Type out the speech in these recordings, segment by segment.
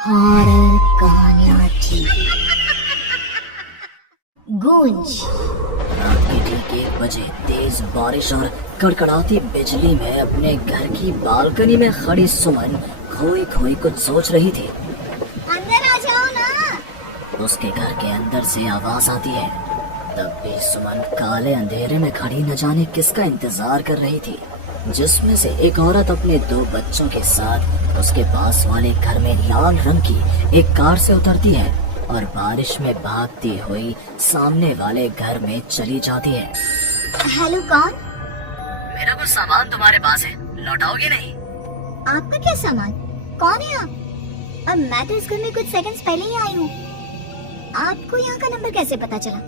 Horror कहानियाँ थी। गूंज। रात के ठीक 1 बजे तेज बारिश और कड़कड़ाती बिजली में अपने घर की बालकनी में खड़ी सुमन खोई खोई कुछ सोच रही थी। अंदर आ जाओ ना। उसके घर के अंदर से आवाज आती है। तब भी सुमन काले अंधेरे में खड़ी न जाने किसका इंतजार कर रही थी, जिसमें से एक औरत अपने 2 बच्चों के साथ उसके पास वाले घर में लाल रंग की एक कार से उतरती है और बारिश में भागती हुई सामने वाले घर में चली जाती है। हेलो, कौन? मेरा कुछ सामान तुम्हारे पास है, लौटाओगे नहीं? आपका क्या सामान? कौन है आप? अब मैं तो इस घर में कुछ सेकंड्स पहले ही आई हूँ। आपको यहाँ का नंबर कैसे पता चला?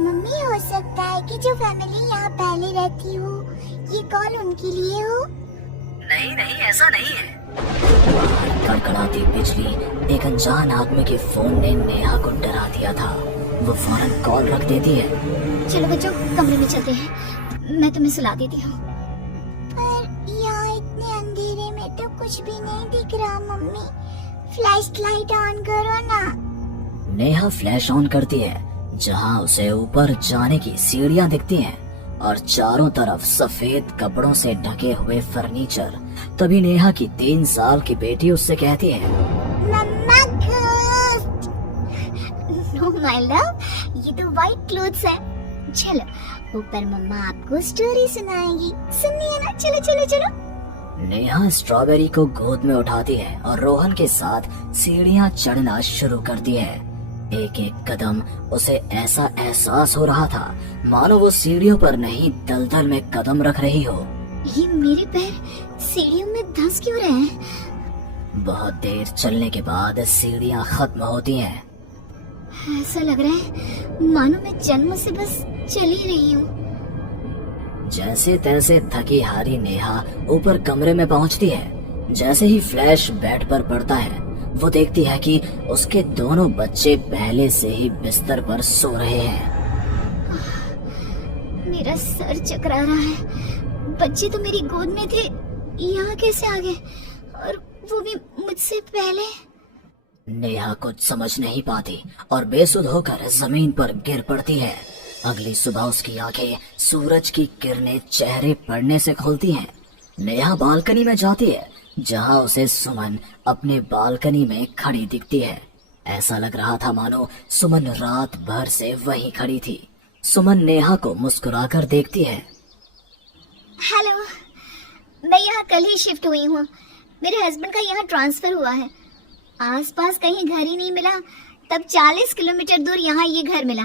मम्मी, हो सकता है कि जो फैमिली यहाँ पहले रहती हो, ये कॉल उनके लिए हो। नहीं नहीं, ऐसा नहीं है। कड़कड़ाती बिजली एक अनजान आदमी के फोन ने नेहा को डरा दिया था। वो फौरन कॉल रख देती है। चलो बच्चों, कमरे में चलते हैं, मैं तुम्हें सुला देती हूँ। पर यहाँ इतने अंधेरे में तो कुछ भी नहीं दिख रहा मम्मी। फ्लैश लाइट ऑन करो ना। नेहा फ्लैश ऑन करती है, जहाँ उसे ऊपर जाने की सीढ़ियाँ दिखती हैं और चारों तरफ सफेद कपड़ों से ढके हुए फर्नीचर। तभी नेहा की 3 साल की बेटी उससे कहती है, मम्मा घोस्ट। नो माय लव, ये तो व्हाइट क्लोथ्स है। चलो ऊपर, मम्मा आपको स्टोरी सुनाएगी। सुननी है ना? चलो चलो चलो। नेहा स्ट्रॉबेरी को गोद में उठाती है और रोहन के साथ सीढ़ियाँ चढ़ना शुरू करती है। एक एक कदम उसे ऐसा एहसास हो रहा था मानो वो सीढ़ियों पर नहीं दलदल में कदम रख रही हो। ये मेरे पैर सीढ़ियों में धंस क्यों रहे हैं? बहुत देर चलने के बाद सीढ़ियाँ खत्म होती हैं। ऐसा लग रहा है मानो मैं जन्म से बस चल ही रही हूँ। जैसे तैसे थकी हारी नेहा ऊपर कमरे में पहुँचती है। जैसे ही फ्लैश बेड पर पड़ता है, वो देखती है कि उसके दोनों बच्चे पहले से ही बिस्तर पर सो रहे हैं। मेरा सर चकरा रहा है। बच्चे तो मेरी गोद में थे, यहाँ कैसे आ गए? और वो भी मुझसे पहले। नेहा कुछ समझ नहीं पाती और बेसुध होकर जमीन पर गिर पड़ती है। अगली सुबह उसकी आंखें सूरज की किरणें चेहरे पड़ने से खुलती हैं। नेहा बालकनी में जाती है, जहां उसे सुमन अपने बालकनी में खड़ी दिखती है। ऐसा लग रहा था मानो सुमन रात भर से वहीं खड़ी थी। सुमन नेहा को मुस्कुराकर देखती है। हेलो, मैं यहाँ कल ही शिफ्ट हुई हूँ। मेरे हस्बैंड का यहाँ ट्रांसफर हुआ है। आसपास कहीं घर ही नहीं मिला, तब 40 किलोमीटर दूर यहाँ ये घर मिला।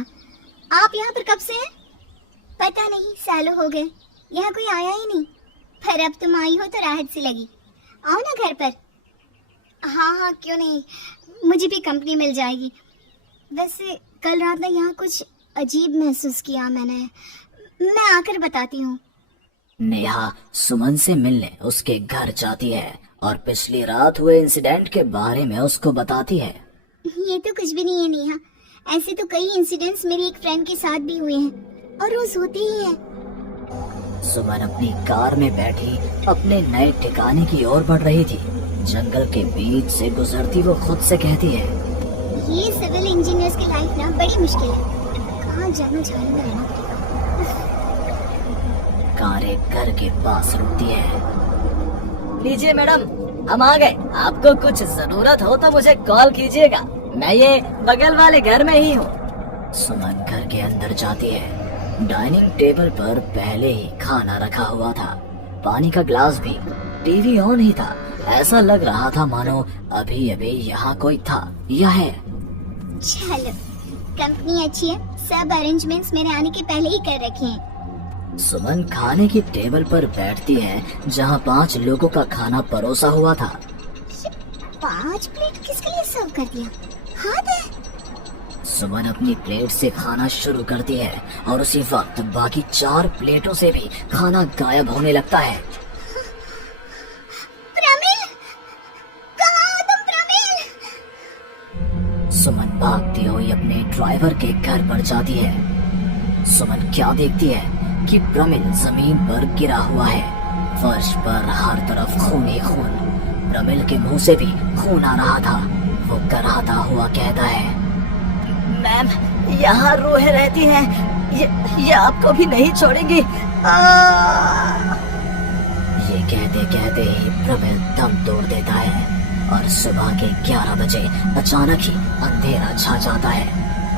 आप यहाँ पर कब से हैं? पता नहीं, सालों हो गए, यहाँ कोई आया ही नहीं। पर अब तुम आई हो तो राहत सी लगी। आओ ना घर पर। हाँ हाँ, क्यों नहीं, मुझे भी कंपनी मिल जाएगी। वैसे कल रात में यहाँ कुछ अजीब महसूस किया मैंने। मैं आकर बताती हूँ। नेहा सुमन से मिलने उसके घर जाती है और पिछली रात हुए इंसिडेंट के बारे में उसको बताती है। ये तो कुछ भी नहीं है नेहा, ऐसे तो कई इंसिडेंट्स मेरी एक फ्रेंड के साथ भी हुए हैं और रोज होते ही है। सुमन अपनी कार में बैठी अपने नए ठिकाने की ओर बढ़ रही थी। जंगल के बीच से गुजरती वो खुद से कहती है, ये सिविल इंजीनियर्स की लाइफ ना बड़ी मुश्किल है। कहाँ जाना झाड़ी में रहना पड़ेगा। कार एक घर के पास रुकती है। लीजिए मैडम, हम आ गए। आपको कुछ जरूरत हो तो मुझे कॉल कीजिएगा, मैं ये बगल वाले घर में ही हूँ। सुमन घर के अंदर जाती है। डाइनिंग टेबल पर पहले ही खाना रखा हुआ था, पानी का ग्लास भी, टीवी ऑन ही था। ऐसा लग रहा था मानो अभी अभी यहाँ कोई था या है। चलो, कंपनी अच्छी है, सब अरेंजमेंट्स मेरे आने के पहले ही कर रखे हैं। सुमन खाने की टेबल पर बैठती है, जहाँ 5 लोगों का खाना परोसा हुआ था। 5 प्लेट किसके लिए सर्व कर दिया? हाथ है। सुमन अपनी प्लेट से खाना शुरू करती है और उसी वक्त बाकी 4 प्लेटों से भी खाना गायब होने लगता है। प्रमिल, कहाँ हो तुम प्रमिल? सुमन भागती हुई अपने ड्राइवर के घर पर जाती है। सुमन क्या देखती है कि प्रमिल जमीन पर गिरा हुआ है। फर्श पर हर तरफ खून ही खून। प्रमिल के मुंह से भी खून आ रहा था। वो कराहता हुआ कहता है, मैम, यहाँ रूहें रहती हैं, ये आपको भी नहीं छोड़ेंगी। ये कहते कहते ही प्रमिल दम तोड़ देता है और सुबह के 11 बजे अचानक ही अंधेरा छा जाता है।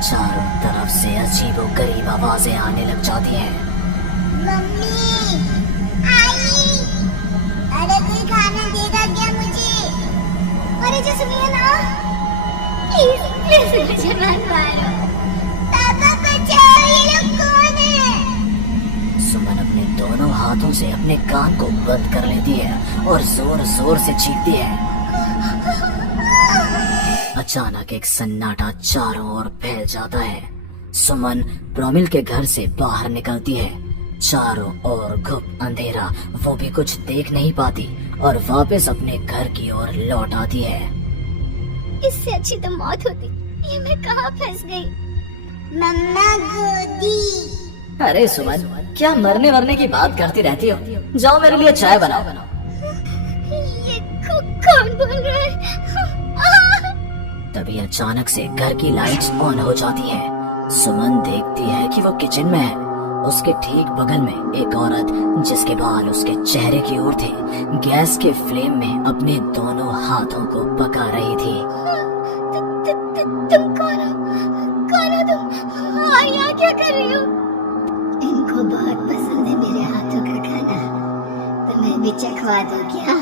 चारों तरफ से अजीबोगरीब आवाजें आने लग जाती हैं। मम्मी आई, अरे कोई खाना देगा क्या मुझे? अरे जो सुनिए ना, प्लीज प्लीज मुझे मत मारो। पापा बचाओ, ये लोग कौन है? सुमन अपने दोनों हाथों से अपने कान को बंद कर लेती है और जोर जोर से चीखती है। अचानक एक सन्नाटा चारों ओर फैल जाता है। सुमन प्रमिल के घर से बाहर निकलती है। चारों ओर घुप अंधेरा, वो भी कुछ देख नहीं पाती और वापस अपने घर की ओर लौट आती है। इससे अच्छी तो मौत होती। ये मैं कहाँ फंस गई? मम्मा गोदी। अरे सुमन, क्या मरने वरने की बात करती रहती हो? जाओ मेरे लिए चाय बनाओ। ये कौन बोल रहा है? तभी अचानक से घर की लाइट्स ऑन हो जाती है। सुमन देखती है कि वो किचन में है। उसके ठीक बगल में एक औरत, जिसके बाल उसके चेहरे की ओर थे, गैस के फ्लेम में अपने दोनों हाथों को पका रही थी। तुम कौन हो तुम? और यहाँ क्या कर रही हो? इनको बहुत पसंद है मेरे हाथों का खाना, तो मैं भी चखवा दूं क्या?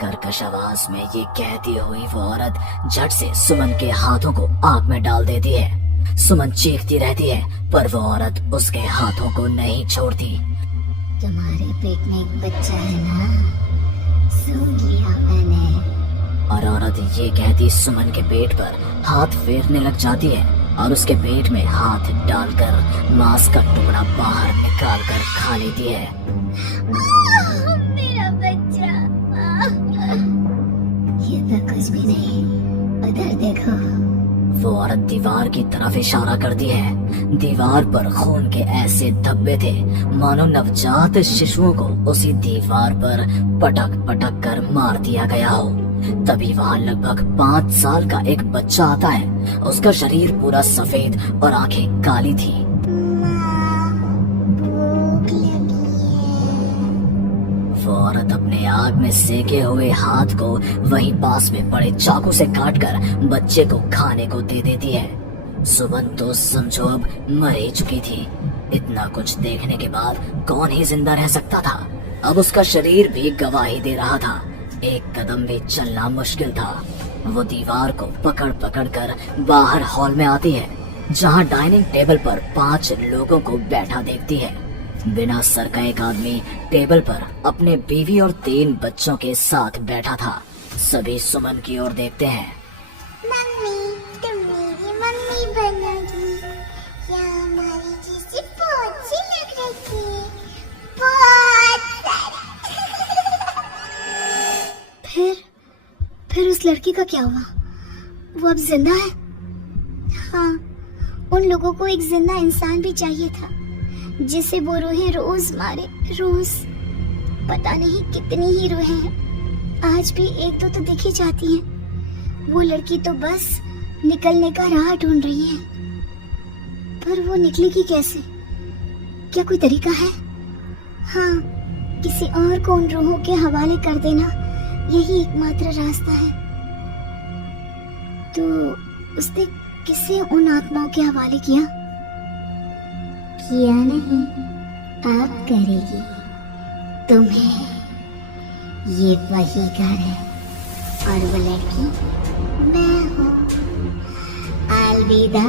कर्कश आवाज में ये कहती हुई वो औरत झट से सुमन के हाथों को आग में डाल देती है। सुमन चीखती रहती है, पर वो औरत उसके हाथों को नहीं छोड़ती। तुम्हारे पेट में एक बच्चा है ना, सुन लिया मैंने। और औरत ये कहती सुमन के पेट पर हाथ फेरने लग जाती है और उसके पेट में हाथ डालकर मांस का टुकड़ा बाहर निकाल कर खा लेती है। मेरा बच्चा। ये तो कुछ भी नहीं, उधर देखो। वो औरत दीवार की तरफ इशारा करती है। दीवार पर खून के ऐसे धब्बे थे मानो नवजात शिशुओं को उसी दीवार पर पटक पटक कर मार दिया गया हो। तभी वहाँ लगभग 5 साल का एक बच्चा आता है। उसका शरीर पूरा सफेद और आंखें काली थी। वो औरत अपने आग में सेके हुए हाथ को वहीं पास में पड़े चाकू से काटकर बच्चे को खाने को दे देती है। सुमन तो समझो अब मर ही चुकी थी। इतना कुछ देखने के बाद कौन ही जिंदा रह सकता था। अब उसका शरीर भी गवाही दे रहा था। एक कदम भी चलना मुश्किल था। वो दीवार को पकड़ पकड़ कर बाहर हॉल में आती है, जहाँ डाइनिंग टेबल पर 5 लोगों को बैठा देखती है। बिना सर का एक आदमी टेबल पर अपने बीवी और 3 बच्चों के साथ बैठा था। सभी सुमन की ओर देखते हैं। मम्मी, तुम मेरी मम्मी बनोगी। या हमारी जैसी बहुत सी लग रही थी, बहुत सारी। फिर उस लड़की का क्या हुआ? वो अब जिंदा है? हाँ, उन लोगों को एक जिंदा इंसान भी चाहिए था, जिसे वो रूहें रोज मारे, रोज। पता नहीं कितनी ही रूहें हैं, आज भी 1-2 तो दिखी जाती हैं। वो लड़की तो बस निकलने का राह ढूंढ रही है, पर वो निकलेगी कैसे? क्या कोई तरीका है? हाँ, किसी और को उन रूहों के हवाले कर देना, यही एकमात्र रास्ता है। तो उसने किसे उन आत्माओं के हवाले किया? किया नहीं, आप करेगी। तुम्हें ये वही घर है और वो लड़की मैं हूँ। अलविदा।